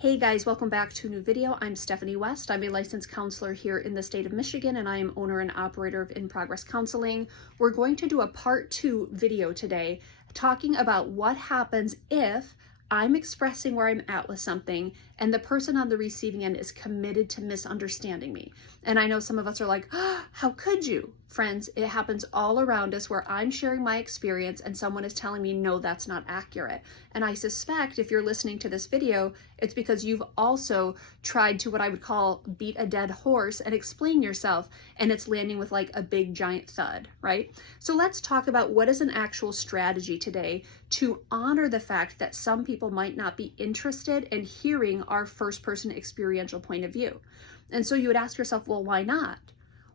Hey guys, welcome back to a new video. I'm Stephanie West. I'm a licensed counselor here in the state of Michigan, and I am owner and operator of In Progress Counseling. We're going to do a part 2 video today talking about what happens if I'm expressing where I'm at with something and the person on the receiving end is committed to misunderstanding me. And I know some of us are like, oh, how could you? Friends, it happens all around us where I'm sharing my experience and someone is telling me, no, that's not accurate. And I suspect if you're listening to this video, it's because you've also tried to what I would call beat a dead horse and explain yourself, and it's landing with like a big giant thud, right? So let's talk about what is an actual strategy today to honor the fact that some people might not be interested in hearing our first person experiential point of view. And so you would ask yourself, well, why not?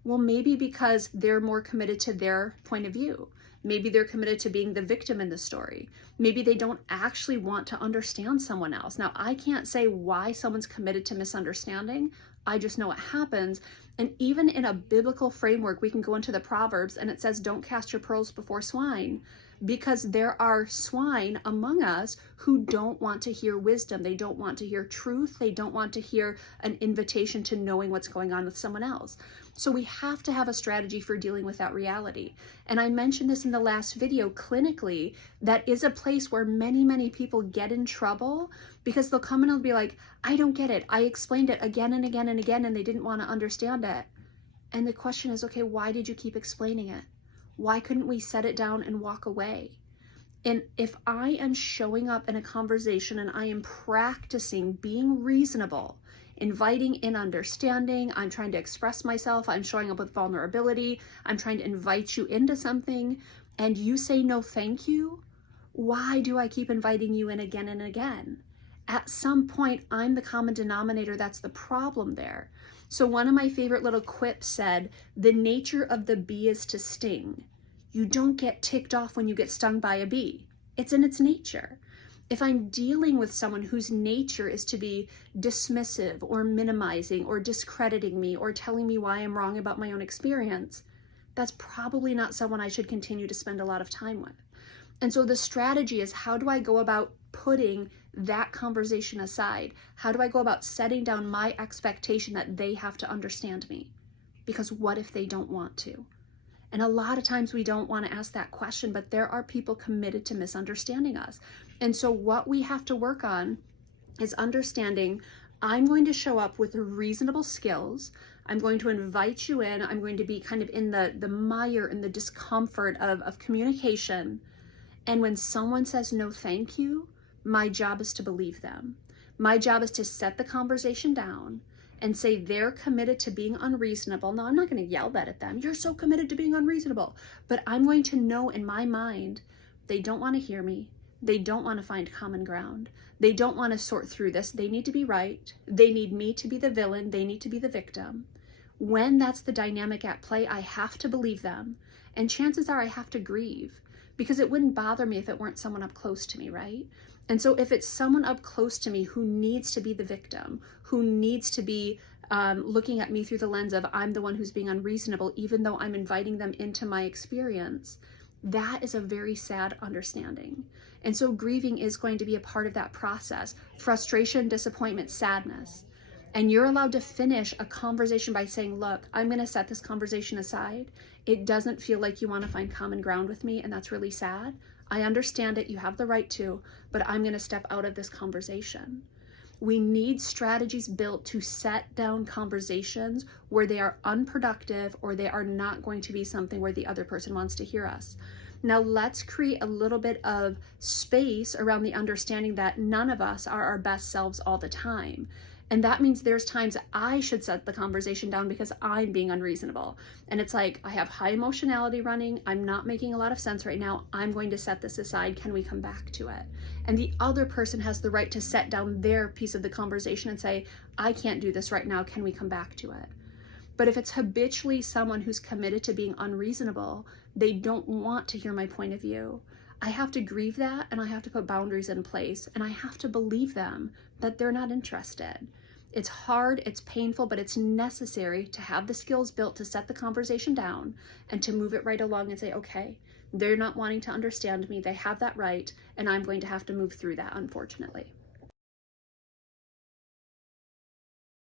Well, maybe because they're more committed to their point of view. Maybe they're committed to being the victim in the story. Maybe they don't actually want to understand someone else. Now, I can't say why someone's committed to misunderstanding. I just know it happens. And even in a biblical framework, we can go into the Proverbs and it says, don't cast your pearls before swine, because there are swine among us who don't want to hear wisdom. They don't want to hear truth. They don't want to hear an invitation to knowing what's going on with someone else. So we have to have a strategy for dealing with that reality. And I mentioned this in the last video, clinically, that is a place where many people get in trouble because they'll come in and they'll be like, I don't get it. I explained it again and again and again, and they didn't want to understand it. And the question is, okay, why did you keep explaining it? Why couldn't we set it down and walk away? And if I am showing up in a conversation and I am practicing being reasonable, inviting in understanding, I'm trying to express myself, I'm showing up with vulnerability, I'm trying to invite you into something, and you say no thank you, why do I keep inviting you in again and again? At some point, I'm the common denominator. That's the problem there. So one of my favorite little quips said, the nature of the bee is to sting. You don't get ticked off when you get stung by a bee. It's in its nature. If I'm dealing with someone whose nature is to be dismissive or minimizing or discrediting me or telling me why I'm wrong about my own experience, that's probably not someone I should continue to spend a lot of time with. And so the strategy is, how do I go about putting that conversation aside? How do I go about setting down my expectation that they have to understand me? Because what if they don't want to? And a lot of times we don't want to ask that question, but there are people committed to misunderstanding us. And so what we have to work on is understanding, I'm going to show up with reasonable skills. I'm going to invite you in. I'm going to be kind of in the mire and the discomfort of communication. And when someone says no thank you, my job is to believe them. My job is to set the conversation down and say they're committed to being unreasonable. Now, I'm not going to yell that at them. You're so committed to being unreasonable. But I'm going to know in my mind, they don't want to hear me. They don't want to find common ground. They don't want to sort through this. They need to be right. They need me to be the villain. They need to be the victim. When that's the dynamic at play, I have to believe them. And chances are I have to grieve, because it wouldn't bother me if it weren't someone up close to me, right? And so if it's someone up close to me who needs to be the victim, who needs to be looking at me through the lens of I'm the one who's being unreasonable, even though I'm inviting them into my experience, that is a very sad understanding. And so grieving is going to be a part of that process. Frustration, disappointment, sadness. And you're allowed to finish a conversation by saying, look, I'm going to set this conversation aside. It doesn't feel like you want to find common ground with me, and that's really sad. I understand it. You have the right to, but I'm going to step out of this conversation. We need strategies built to set down conversations where they are unproductive or they are not going to be something where the other person wants to hear us. Now let's create a little bit of space around the understanding that none of us are our best selves all the time. And that means there's times I should set the conversation down because I'm being unreasonable. And it's like, I have high emotionality running. I'm not making a lot of sense right now. I'm going to set this aside. Can we come back to it? And the other person has the right to set down their piece of the conversation and say, I can't do this right now. Can we come back to it? But if it's habitually someone who's committed to being unreasonable, they don't want to hear my point of view. I have to grieve that, and I have to put boundaries in place, and I have to believe them that they're not interested. It's hard, it's painful, but it's necessary to have the skills built to set the conversation down and to move it right along and say, okay, they're not wanting to understand me. They have that right, and I'm going to have to move through that, unfortunately.